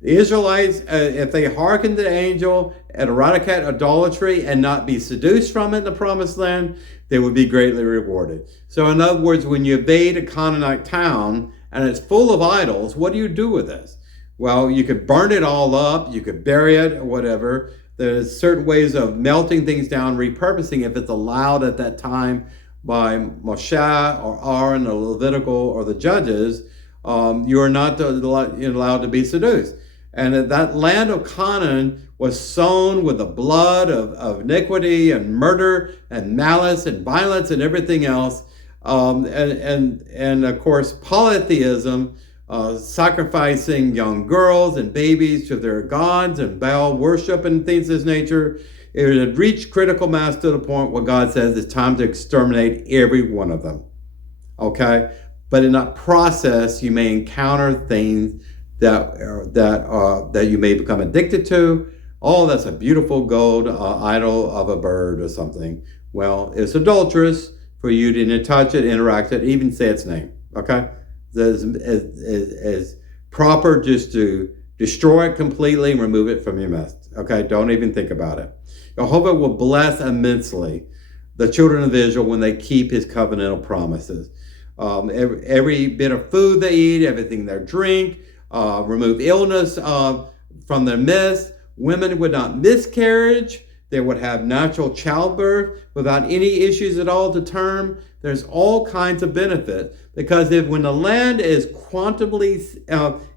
The Israelites, if they hearken to the angel and eradicate idolatry and not be seduced from it in the promised land, they would be greatly rewarded. So in other words, when you invade a Canaanite town and it's full of idols, what do you do with this? Well, you could burn it all up, you could bury it, or whatever. There's certain ways of melting things down, repurposing if it's allowed at that time by Moshe or Aaron or Levitical or the judges. You are not allowed to be seduced. And that land of Canaan was sown with the blood of iniquity and murder and malice and violence and everything else. And of course, polytheism, sacrificing young girls and babies to their gods and Baal worship and things of this nature. It had reached critical mass to the point where God says it's time to exterminate every one of them. Okay? But in that process, you may encounter things that you may become addicted to. Oh, that's a beautiful gold idol of a bird or something. Well, it's adulterous for you to touch it, interact it, even say its name. Okay? As proper just to destroy it completely and remove it from your midst. Okay? Don't even think about it. Jehovah will bless immensely the children of Israel when they keep his covenantal promises. Every bit of food they eat, everything they drink, remove illness from their midst. Women would not miscarriage. They would have natural childbirth without any issues at all to term. There's all kinds of benefit because when the land is quantumly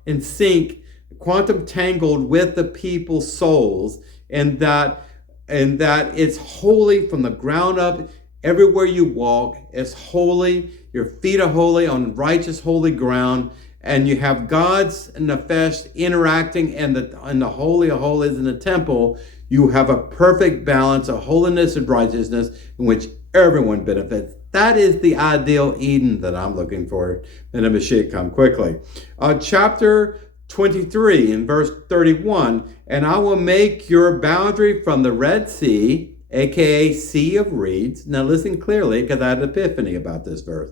in sync, quantum tangled with the people's souls, and that it's holy from the ground up. Everywhere you walk is holy. Your feet are holy on righteous, holy ground. And you have God's nefesh interacting in the Holy of Holies in the temple. You have a perfect balance of holiness and righteousness in which everyone benefits. That is the ideal Eden that I'm looking for. And the Mashiach come quickly. Chapter 23 in verse 31, and I will make your boundary from the Red Sea, aka Sea of Reeds. Now listen clearly because I had an epiphany about this verse.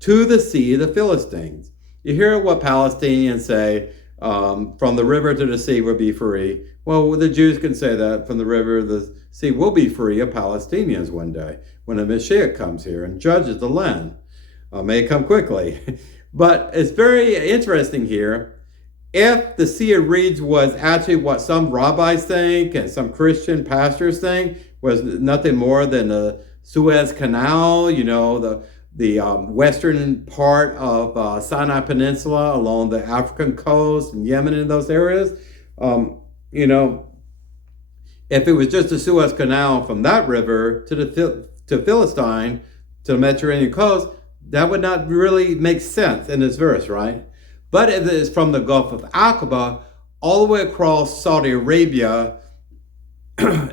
To the sea of the Philistines. You hear what Palestinians say, from the river to the sea will be free. Well, the Jews can say that from the river to the sea will be free of Palestinians one day when the Mashiach comes here and judges the land. May come quickly. But it's very interesting here. If the Sea of Reeds was actually what some rabbis think and some Christian pastors think, was nothing more than the Suez Canal, the western part of Sinai Peninsula along the African coast and Yemen and those areas, if it was just the Suez Canal from that river to Philistine, to the Mediterranean coast, that would not really make sense in this verse, right? But if it is from the Gulf of Aqaba all the way across Saudi Arabia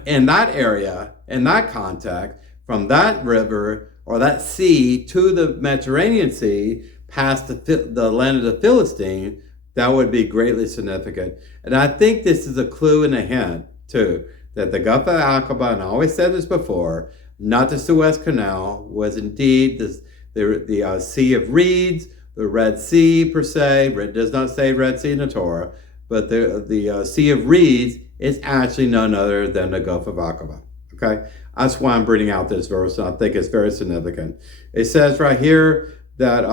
in that area, in that context, from that river or that sea to the Mediterranean Sea, past the land of the Philistine, that would be greatly significant. And I think this is a clue and a hint, too, that the Gulf of Aqaba, and I always said this before, not the Suez Canal, was indeed the Sea of Reeds, the Red Sea per se. It does not say Red Sea in the Torah, but the Sea of Reeds is actually none other than the Gulf of Aqaba. Okay, that's why I'm bringing out this verse, and I think it's very significant. It says right here that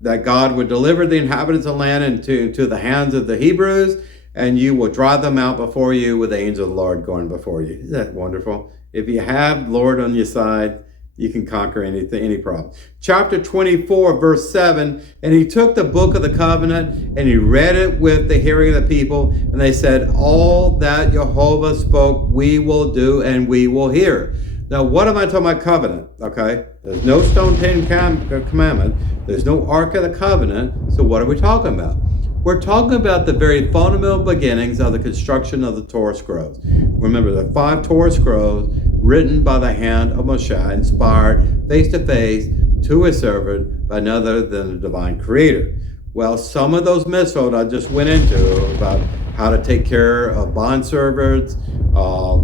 that God would deliver the inhabitants of the land into the hands of the Hebrews, and you will drive them out before you with the angel of the Lord going before you. Isn't that wonderful? If you have Lord on your side, you can conquer anything, any problem. Chapter 24, verse 7, and he took the book of the covenant and he read it with the hearing of the people, and they said, all that Jehovah spoke, we will do and we will hear. Now, what am I talking about covenant? Okay, there's no stone Ten Commandment. There's no Ark of the Covenant. So what are we talking about? We're talking about the very fundamental beginnings of the construction of the Torah scrolls. Remember, the 5 Torah scrolls written by the hand of Moshe, inspired face-to-face to his servant by none other than the divine creator. Well, some of those mitzvot I just went into about how to take care of bondservants,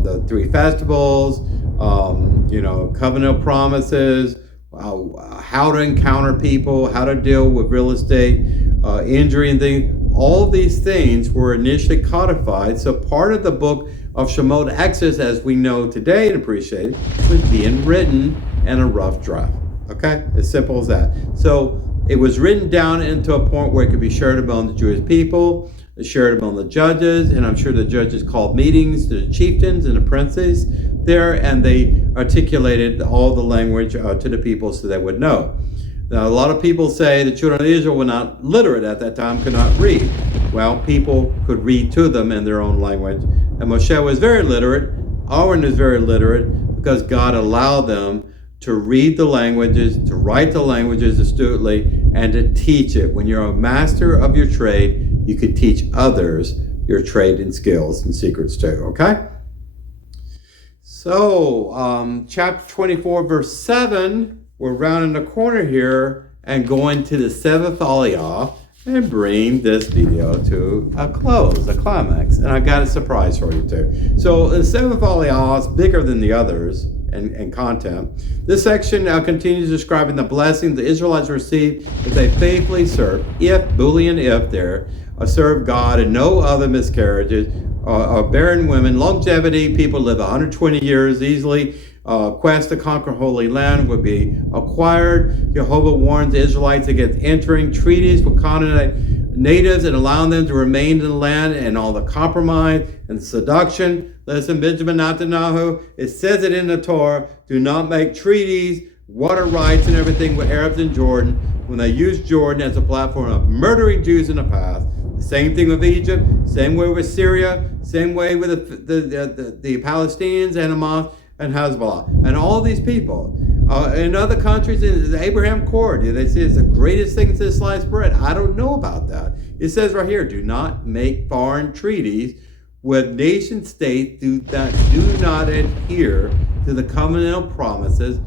the 3 festivals, covenant promises, how to encounter people, how to deal with real estate, injury and things. All these things were initially codified. So part of the book of Shemot Exodus, as we know today and appreciate it, was being written in a rough draft. Okay? As simple as that. So it was written down into a point where it could be shared among the Jewish people, shared among the judges, and I'm sure the judges called meetings to the chieftains and the princes there, and they articulated all the language to the people so they would know. Now, a lot of people say the children of Israel were not literate at that time, could not read. Well, people could read to them in their own language. And Moshe was very literate. Aaron was very literate because God allowed them to read the languages, to write the languages astutely, and to teach it. When you're a master of your trade, you can teach others your trade and skills and secrets too, okay? So, chapter 24, verse 7, we're rounding the corner here and going to the 7th aliyah and bring this video to a close, a climax. And I got a surprise for you too. So the 7th aliyah is bigger than the others in content. This section continues describing the blessings the Israelites received if they faithfully serve, Boolean if there, serve God and no other miscarriages, barren women, longevity, people live 120 years easily, quest to conquer Holy Land would be acquired. Jehovah warns the Israelites against entering treaties with Canaanite natives and allowing them to remain in the land, and all the compromise and seduction. Listen, Benjamin Netanyahu, it says it in the Torah, do not make treaties, water rights and everything with Arabs in Jordan when they used Jordan as a platform of murdering Jews in the past. The same thing with Egypt, same way with Syria, same way with the Palestinians and Hamas and Hezbollah, and all these people. In other countries, in the Abraham Accord, they say it's the greatest thing since sliced bread. I don't know about that. It says right here, do not make foreign treaties with nation states that do not adhere to the covenantal promises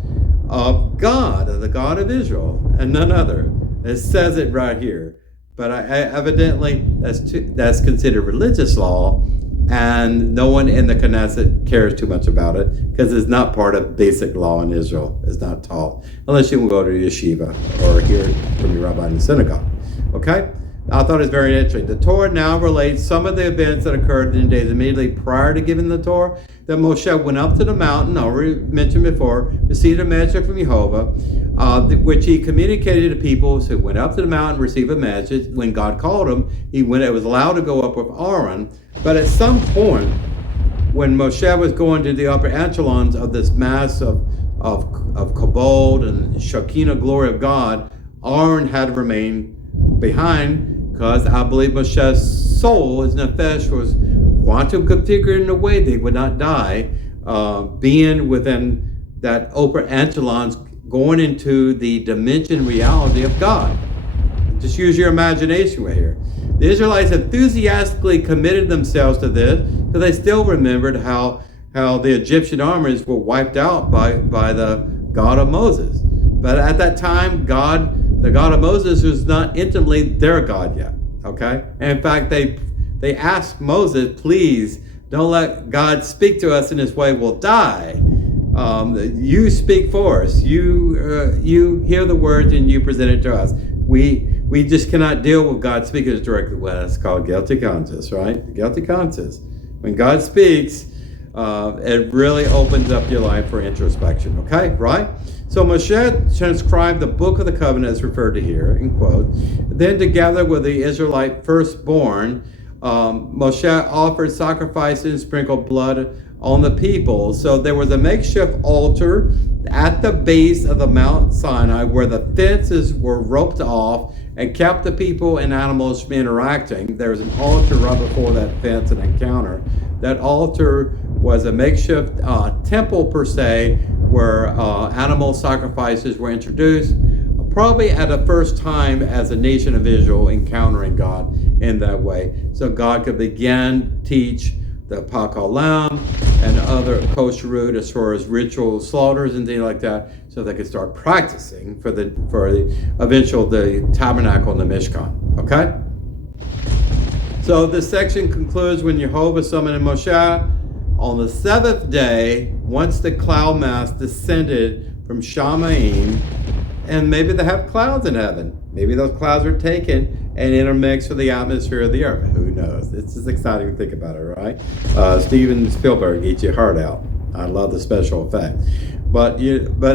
of God, of the God of Israel, and none other. It says it right here. But evidently, that's considered religious law, and no one in the Knesset cares too much about it because it's not part of basic law in Israel. It's not taught unless you can go to yeshiva or hear it from your rabbi in the synagogue. Okay? I thought it was very interesting. The Torah now relates some of the events that occurred in the days immediately prior to giving the Torah. That Moshe went up to the mountain, I already mentioned before, received a message from Jehovah, which he communicated to people. So he went up to the mountain, received a message. When God called him, it was allowed to go up with Aaron. But at some point, when Moshe was going to the upper echelons of this mass of kabod and Shekinah glory of God, Aaron had to remain behind, because I believe Moshe's soul, his nefesh, was quantum configured in a way they would not die, being within that upper echelons, going into the dimension reality of God. Just use your imagination right here. The Israelites enthusiastically committed themselves to this because they still remembered how the Egyptian armies were wiped out by the God of Moses. But at that time, the God of Moses was not intimately their God yet. Okay? And in fact, they asked Moses, please don't let God speak to us in this way, we'll die. You speak for us. You hear the words and you present it to us. We just cannot deal with God speaking us directly. Well, it's called guilty conscience, right? Guilty conscience. When God speaks, it really opens up your life for introspection, okay? Right? So Moshe transcribed the book of the covenant as referred to here, in quote. Then together with the Israelite firstborn, Moshe offered sacrifices and sprinkled blood on the people. So there was a makeshift altar at the base of the Mount Sinai where the fences were roped off and kept the people and animals from interacting. There was an altar right before that fence and encounter. That altar was a makeshift temple per se, where animal sacrifices were introduced, probably at the first time as a nation of Israel encountering God in that way. So God could begin teach the Pakalam and other kosherut as far as ritual slaughters and things like that, so they could start practicing for the eventual the tabernacle and the Mishkan. Okay? So this section concludes when Yehovah summoned Moshe on the seventh day, once the cloud mass descended from Shamaim, and maybe they have clouds in heaven. Maybe those clouds are taken and intermixed with the atmosphere of the earth. Who knows? It's just exciting to think about it, right? Steven Spielberg eats your heart out. I love the special effect. But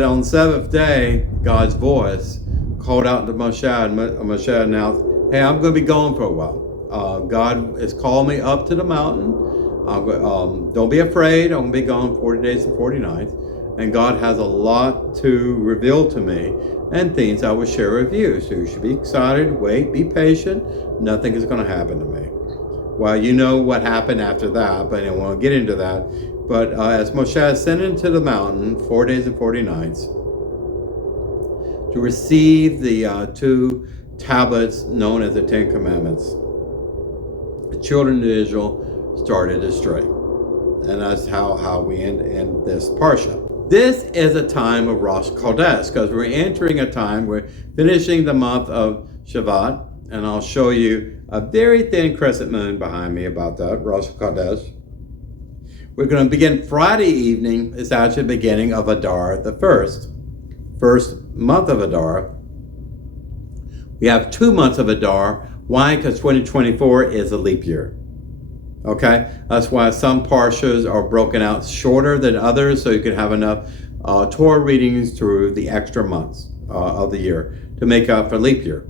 on the seventh day, God's voice called out to Moshe, and Moshe announced, hey, I'm going to be gone for a while. God has called me up to the mountain. Don't be afraid. I'm going to be gone 40 days and 40 nights. And God has a lot to reveal to me and things I will share with you. So you should be excited, wait, be patient. Nothing is going to happen to me. Well, you know what happened after that, but I don't want to get into that. But as Moshe ascended to the mountain, 4 days and 40 nights, to receive the 2 tablets known as the 10 Commandments, the children of Israel started to stray. And that's how we end this Parsha. This is a time of Rosh Chodesh, because we're entering a time, we're finishing the month of Shavat, and I'll show you a very thin crescent moon behind me about that, Rosh Chodesh. We're going to begin Friday evening. It's actually the beginning of Adar, the first month of Adar. We have 2 months of Adar. Why? Because 2024 is a leap year. Okay, that's why some parshas are broken out shorter than others, so you can have enough Torah readings through the extra months of the year to make up for leap year.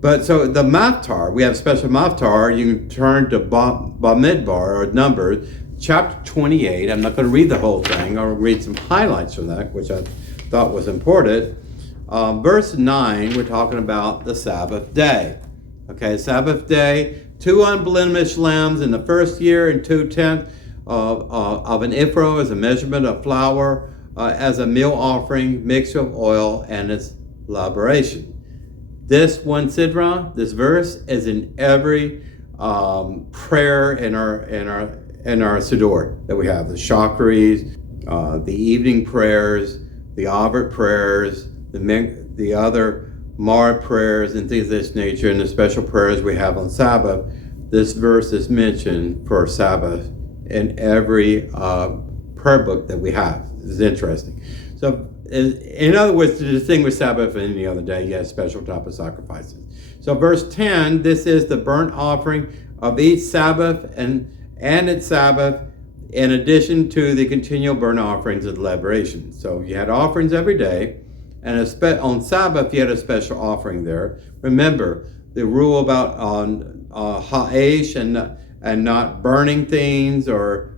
But so the Maftar, we have special Maftar. You can turn to Bamidbar or Numbers, chapter 28. I'm not going to read the whole thing. I'll read some highlights from that, which I thought was important. Verse 9, we're talking about the Sabbath day. Okay, Sabbath day. 2 unblemished lambs in the first year, and 2/10 of an ephah as a measurement of flour, as a meal offering, mixture of oil, and its libation. This one Sidra, this verse, is in every prayer in our Siddur that we have. The Chakris, the evening prayers, the Avot prayers, the other Mar prayers and things of this nature, and the special prayers we have on Sabbath. This verse is mentioned for Sabbath in every prayer book that we have. This is interesting. So, in other words, to distinguish Sabbath from any other day, you have special type of sacrifices. So, verse 10, this is the burnt offering of each Sabbath and its Sabbath, in addition to the continual burnt offerings of the liberation. So, you had offerings every day. And on Sabbath, you had a special offering there. Remember, the rule about ha'esh and not burning things or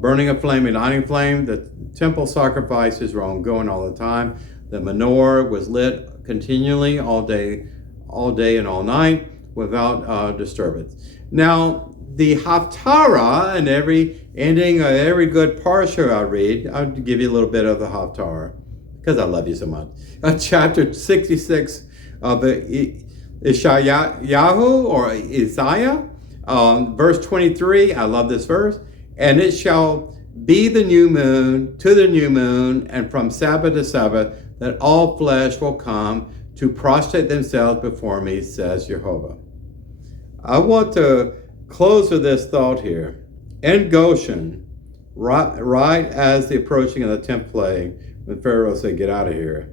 burning a flame and lighting a flame. The temple sacrifices were ongoing all the time. The menorah was lit continually all day and all night without disturbance. Now, the Haftarah, and every ending of every good Parsha I read, I'll give you a little bit of the Haftarah, because I love you so much. Chapter 66 of Ishayahu or Isaiah, verse 23. I love this verse. And it shall be the new moon to the new moon, and from Sabbath to Sabbath, that all flesh will come to prostrate themselves before me, says Jehovah. I want to close with this thought here. In Goshen, right as the approaching of the 10th plague, when Pharaoh said, get out of here.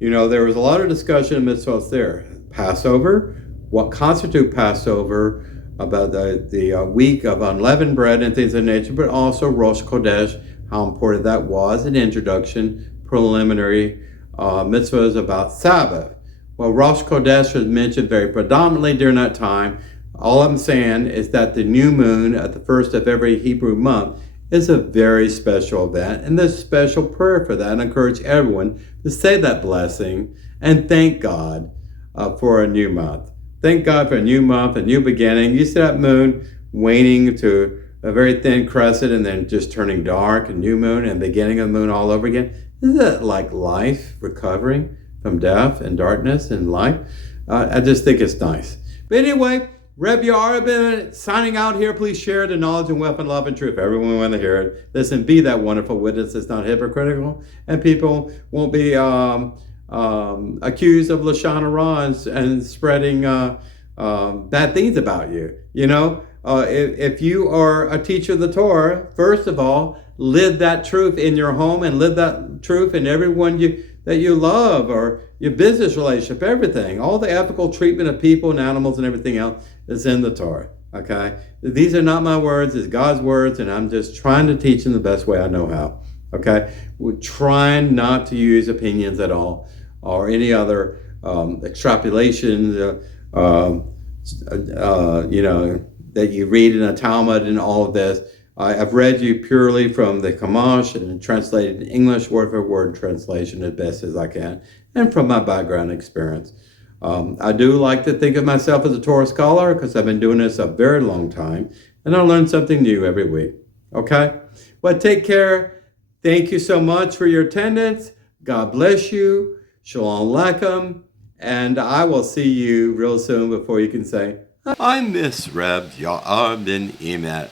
You know, there was a lot of discussion in mitzvot there. Passover, what constitute Passover, about the week of unleavened bread and things of that nature, but also Rosh Chodesh, how important that was, an introduction, preliminary mitzvahs about Sabbath. Well, Rosh Chodesh was mentioned very predominantly during that time. All I'm saying is that the new moon at the first of every Hebrew month is a very special event, and there's special prayer for that. I encourage everyone to say that blessing and thank God for a new month. Thank God for a new month, a new beginning. You see that moon waning to a very thin crescent and then just turning dark, a new moon and beginning of the moon all over again. Isn't that like life recovering from death and darkness and life? I just think it's nice. But anyway, Reb Yarabin signing out here. Please share the knowledge and wealth and love and truth. Everyone want to hear it. Listen, be that wonderful witness that's not hypocritical, and people won't be accused of Lashon Hara and spreading bad things about you. You know, if you are a teacher of the Torah, first of all, live that truth in your home and live that truth in everyone that you love, or your business relationship, everything. All the ethical treatment of people and animals and everything else is in the Torah, okay? These are not my words, it's God's words, and I'm just trying to teach them the best way I know how, okay? We're trying not to use opinions at all, or any other extrapolations, you know, that you read in a Talmud and all of this. I've read you purely from the Chumash and translated in English, word for word translation as best as I can, and from my background experience. I do like to think of myself as a Torah scholar because I've been doing this a very long time, and I learn something new every week. Okay? Well, take care. Thank you so much for your attendance. God bless you. Shalom Aleichem. And I will see you real soon before you can say, I miss Reb Yaar ben-Emmett.